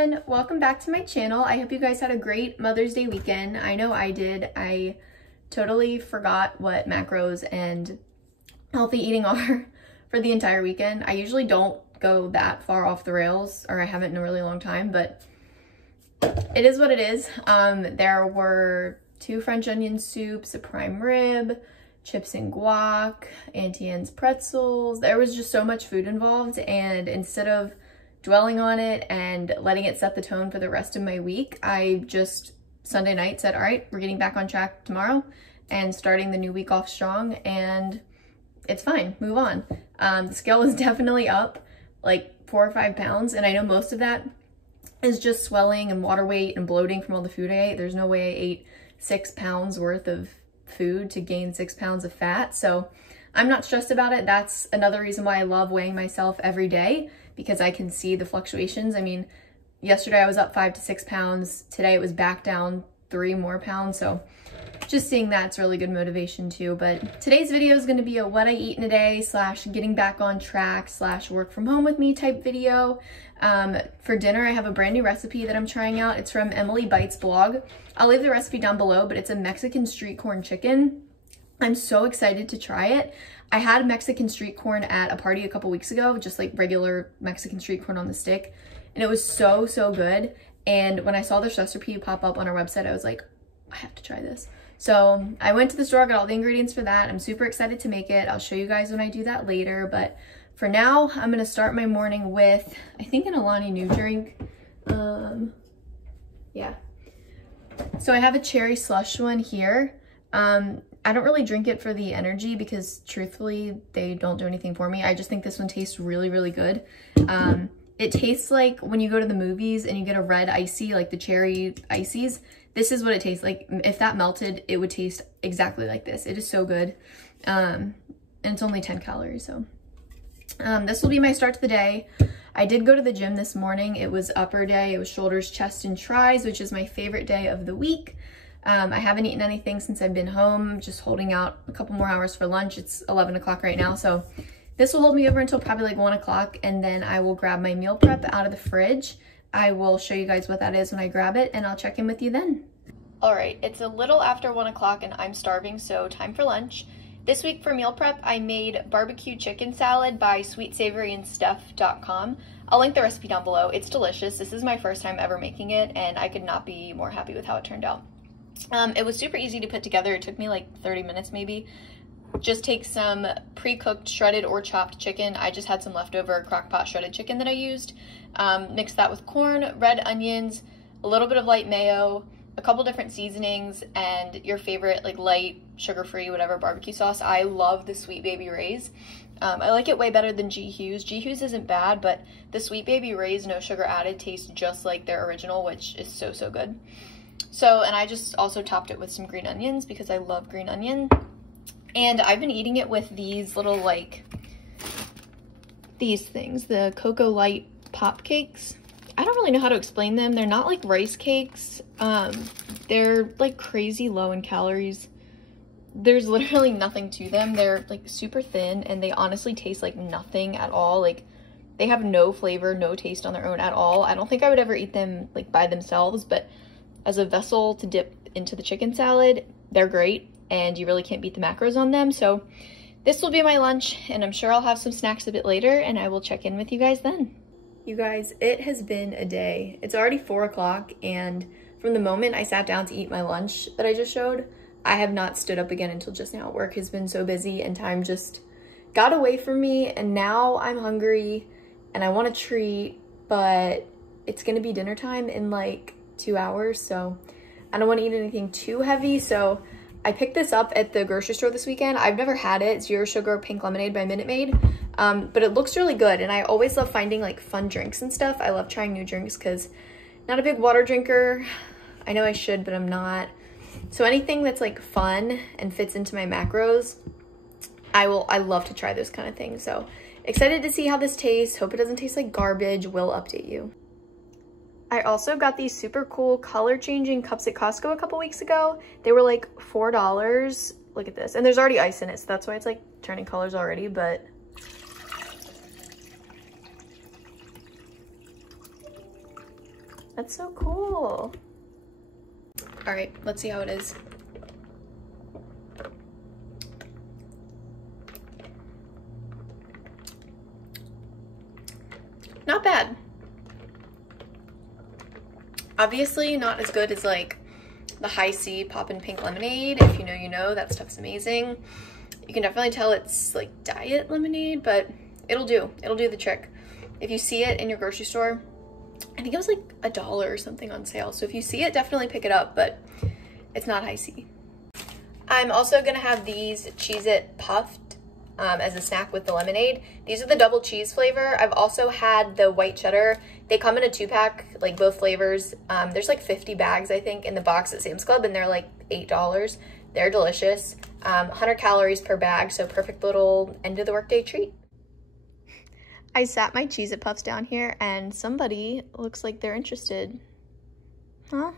everyone, welcome back to my channel. I hope you guys had a great Mother's Day weekend. I know I did. I totally forgot what macros and healthy eating are for the entire weekend. I usually don't go that far off the rails, or I haven't in a really long time, but it is what it is. There were 2 French onion soups, a prime rib, chips and guac, Auntie Anne's pretzels. There was just so much food involved, and instead of dwelling on it and letting it set the tone for the rest of my week, I just Sunday night said, all right, we're getting back on track tomorrow and starting the new week off strong, and it's fine, move on. The scale was definitely up like 4 or 5 pounds, and I know most of that is just swelling and water weight and bloating from all the food I ate. There's no way I ate 6 pounds worth of food to gain 6 pounds of fat, so I'm not stressed about it. That's another reason why I love weighing myself every day, because I can see the fluctuations. I mean, yesterday I was up 5 to 6 pounds. Today it was back down 3 more pounds. So just seeing that's really good motivation too. But today's video is going to be a what I eat in a day / getting back on track / work from home with me type video. For dinner, I have a brand new recipe that I'm trying out. It's from Emily Bites blog. I'll leave the recipe down below, but it's a Mexican street corn chicken. I'm so excited to try it. I had Mexican street corn at a party a couple weeks ago, just like regular Mexican street corn on the stick, and it was so good. And when I saw this recipe pop up on our website, I was like, I have to try this. So I went to the store, got all the ingredients for that. I'm super excited to make it. I'll show you guys when I do that later, but for now, I'm gonna start my morning with, I think, an Alani Nu drink. Yeah. So I have a cherry slush one here. I don't really drink it for the energy because truthfully, they don't do anything for me. I just think this one tastes really good. It tastes like when you go to the movies and you get a red icy, like the cherry ices. This is what it tastes like. If that melted, it would taste exactly like this. It is so good. And it's only 10 calories, so. This will be my start to the day. I did go to the gym this morning. It was upper day. It was shoulders, chest, and tris, which is my favorite day of the week. I haven't eaten anything since I've been home, just holding out a couple more hours for lunch. It's 11 o'clock right now, so this will hold me over until probably like 1 o'clock, and then I will grab my meal prep out of the fridge. I will show you guys what that is when I grab it, and I'll check in with you then. All right, it's a little after 1 o'clock and I'm starving, so time for lunch. This week for meal prep, I made BBQ Chicken Salad by sweetsavoryandstuff.com. I'll link the recipe down below. It's delicious. This is my first time ever making it, and I could not be more happy with how it turned out. It was super easy to put together. It took me like 30 minutes maybe. Just take some pre-cooked shredded or chopped chicken. I just had some leftover crock-pot shredded chicken that I used. Mix that with corn, red onions, a little bit of light mayo, a couple different seasonings, and your favorite like light, sugar-free, whatever barbecue sauce. I love the Sweet Baby Ray's. I like it way better than G. Hughes. G. Hughes isn't bad, but the Sweet Baby Ray's, no sugar added, tastes just like their original, which is so good. So, and I just also topped it with some green onions because I love green onion. And I've been eating it with these little, like, these things, the Cocoa Light Pop Cakes. I don't really know how to explain them. They're not like rice cakes. They're like crazy low in calories. There's literally nothing to them. They're like super thin, and they honestly taste like nothing at all. Like, they have no flavor, no taste on their own at all. I don't think I would ever eat them like by themselves, but as a vessel to dip into the chicken salad, they're great, and you really can't beat the macros on them. So this will be my lunch, and I'm sure I'll have some snacks a bit later, and I will check in with you guys then. You guys, it has been a day. It's already 4 o'clock, and from the moment I sat down to eat my lunch that I just showed, I have not stood up again until just now. Work has been so busy, and time just got away from me, and now I'm hungry, and I want a treat, but it's gonna be dinner time in like 2 hours, so I don't want to eat anything too heavy. So I picked this up at the grocery store this weekend. I've never had it. Zero sugar pink lemonade by Minute Maid, but it looks really good, and I always love finding like fun drinks and stuff. I love trying new drinks because not a big water drinker. I know I should, but I'm not. So anything that's like fun and fits into my macros, I love to try those kind of things. So excited to see how this tastes. Hope it doesn't taste like garbage. Will update you. I also got these super cool color changing cups at Costco a couple weeks ago. They were like $4. Look at this. And there's already ice in it, so that's why it's like turning colors already, but That's so cool. All right, let's see how it is. Not bad. Obviously not as good as like the High C Poppin' Pink lemonade. If you know, you know, that stuff's amazing. You can definitely tell it's like diet lemonade, but it'll do the trick. If you see it in your grocery store, I think it was like $1 or something on sale. So if you see it, definitely pick it up, but it's not High C. I'm also gonna have these Cheez-It puffed as a snack with the lemonade. These are the double cheese flavor. I've also had the white cheddar. They come in a 2-pack, like both flavors. There's like 50 bags, I think, in the box at Sam's Club, and they're like $8. They're delicious. 100 calories per bag, so perfect little end of the workday treat. I sat my Cheez-It Puffs down here, and somebody looks like they're interested. Huh?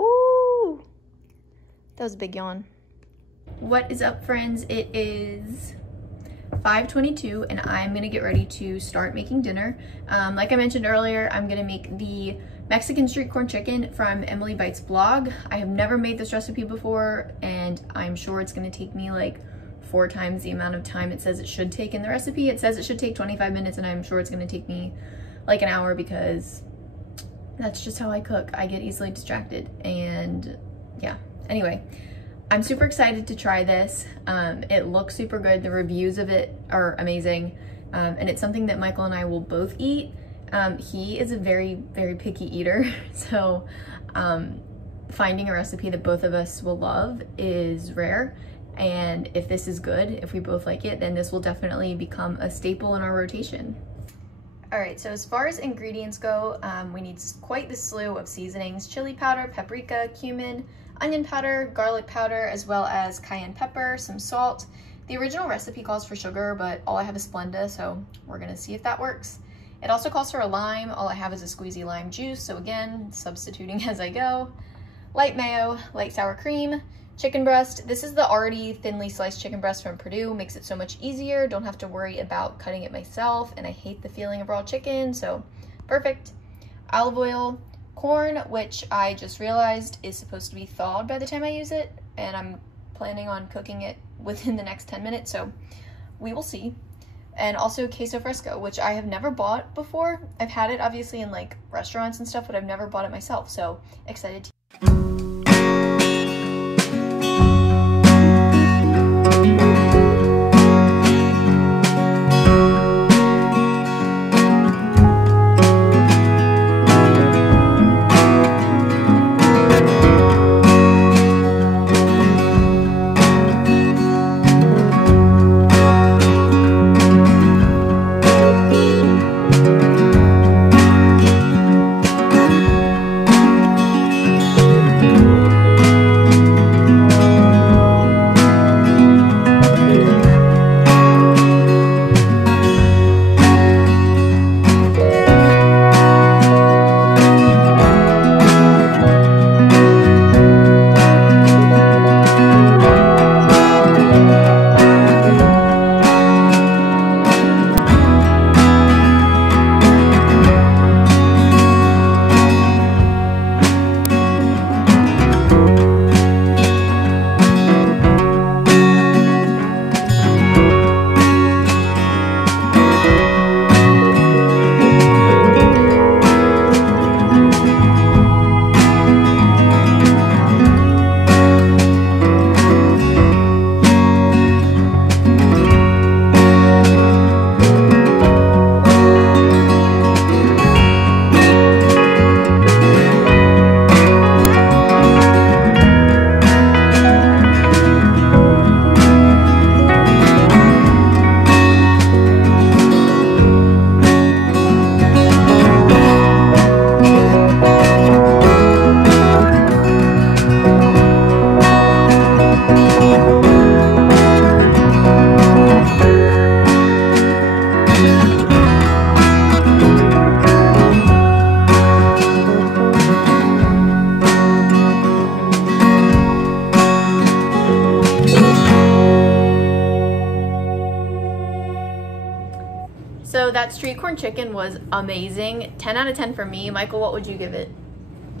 Ooh! That was a big yawn. What is up, friends? It is 5:22 and I'm gonna get ready to start making dinner. Like I mentioned earlier, I'm gonna make the Mexican street corn chicken from Emily Bites blog. I have never made this recipe before, and I'm sure it's gonna take me like 4 times the amount of time it says it should take in the recipe. It says it should take 25 minutes, and I'm sure it's gonna take me like an hour because that's just how I cook. I get easily distracted, and yeah. Anyway, I'm super excited to try this. It looks super good. The reviews of it are amazing. And it's something that Michael and I will both eat. He is a very, very picky eater. So finding a recipe that both of us will love is rare. And if this is good, if we both like it, then this will definitely become a staple in our rotation. All right, so as far as ingredients go, we need quite the slew of seasonings: chili powder, paprika, cumin, onion powder, garlic powder, as well as cayenne pepper, some salt. The original recipe calls for sugar, but all I have is Splenda, so we're gonna see if that works. It also calls for a lime. All I have is a squeezy lime juice, so again, substituting as I go. Light mayo, light sour cream, chicken breast. This is the already thinly sliced chicken breast from Purdue. Makes it so much easier. Don't have to worry about cutting it myself, and I hate the feeling of raw chicken, so perfect. Olive oil, corn, which I just realized is supposed to be thawed by the time I use it, and I'm planning on cooking it within the next 10 minutes, so we will see. And also queso fresco, which I have never bought before. I've had it obviously in like restaurants and stuff, but I've never bought it myself, so excited to that street corn chicken was amazing. 10 out of 10 for me. Michael, what would you give it?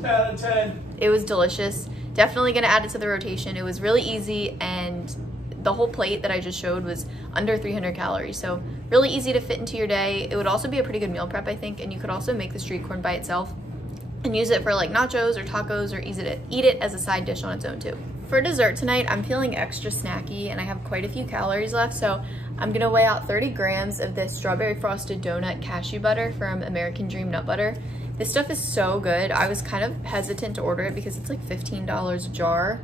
10 out of 10. It was delicious. Definitely gonna add it to the rotation. It was really easy, and the whole plate that I just showed was under 300 calories. So really easy to fit into your day. It would also be a pretty good meal prep, I think, and you could also make the street corn by itself and use it for like nachos or tacos, or eat it as a side dish on its own too. For dessert tonight, I'm feeling extra snacky and I have quite a few calories left, so I'm gonna weigh out 30 grams of this strawberry frosted donut cashew butter from American Dream Nut Butter. This stuff is so good. I was kind of hesitant to order it because it's like $15 a jar,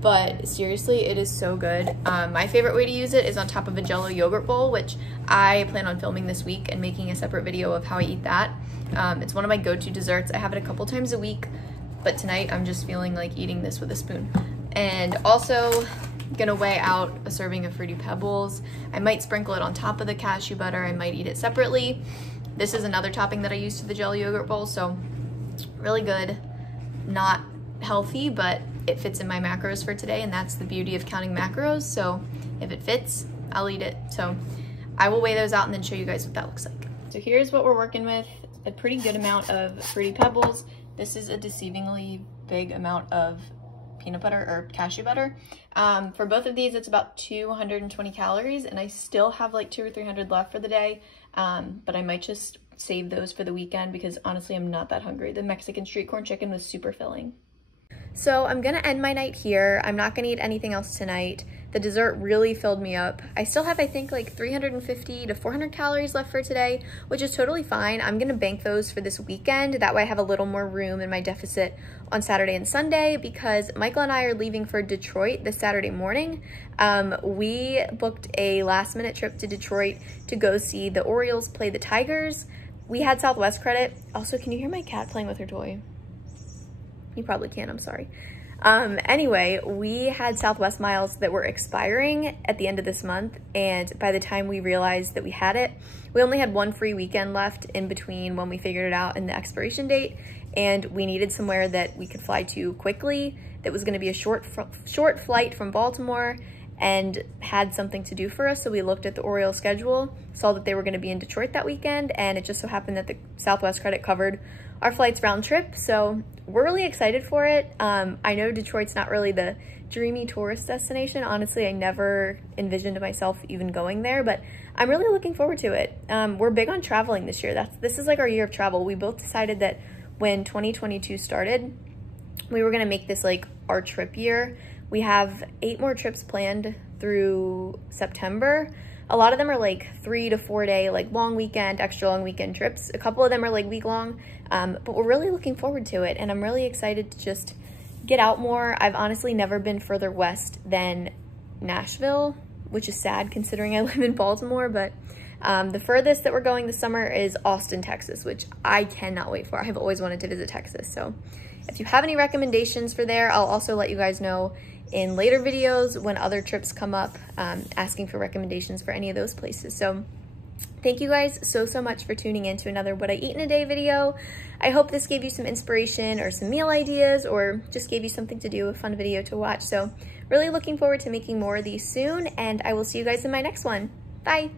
but seriously, it is so good. My favorite way to use it is on top of a Jell-O yogurt bowl, which I plan on filming this week and making a separate video of how I eat that. It's one of my go-to desserts. I have it a couple times a week, but tonight I'm just feeling like eating this with a spoon. And also gonna weigh out a serving of Fruity Pebbles. I might sprinkle it on top of the cashew butter. I might eat it separately. This is another topping that I use to the Jell-O yogurt bowl, so really good. Not healthy, but it fits in my macros for today, and that's the beauty of counting macros. So if it fits, I'll eat it. So I will weigh those out and then show you guys what that looks like. So here's what we're working with. A pretty good amount of Fruity Pebbles. This is a deceivingly big amount of peanut butter or cashew butter. For both of these, it's about 220 calories, and I still have like 200 or 300 left for the day, but I might just save those for the weekend because honestly, I'm not that hungry. The Mexican street corn chicken was super filling. So I'm gonna end my night here. I'm not gonna eat anything else tonight. The dessert really filled me up. I still have, I think, like 350 to 400 calories left for today, which is totally fine. I'm gonna bank those for this weekend. That way I have a little more room in my deficit on Saturday and Sunday, because Michael and I are leaving for Detroit this Saturday morning. We booked a last minute trip to Detroit to go see the Orioles play the Tigers. We had Southwest credit. Also, can you hear my cat playing with her toy? You probably can, I'm sorry. Anyway, we had Southwest miles that were expiring at the end of this month, and by the time we realized that we had it, we only had one free weekend left in between when we figured it out and the expiration date, and we needed somewhere that we could fly to quickly, that was gonna be a short flight from Baltimore, and had something to do for us. So we looked at the Orioles schedule, saw that they were gonna be in Detroit that weekend, and it just so happened that the Southwest credit covered our flights round trip. So we're really excited for it. I know Detroit's not really the dreamy tourist destination. Honestly, I never envisioned myself even going there, but I'm really looking forward to it. We're big on traveling this year. This is like our year of travel. We both decided that when 2022 started, we were gonna make this like our trip year. We have 8 more trips planned through September. A lot of them are like 3 to 4 day, like long weekend, extra long weekend trips. A couple of them are like week long, but we're really looking forward to it. And I'm really excited to just get out more. I've honestly never been further west than Nashville, which is sad considering I live in Baltimore, but the furthest that we're going this summer is Austin, Texas, which I cannot wait for. I have always wanted to visit Texas. So if you have any recommendations for there, I'll also let you guys know in later videos when other trips come up, asking for recommendations for any of those places. So thank you guys so much for tuning in to another What I Eat in a Day video. I hope this gave you some inspiration or some meal ideas, or just gave you something to do, a fun video to watch. So really looking forward to making more of these soon, and I will see you guys in my next one. Bye.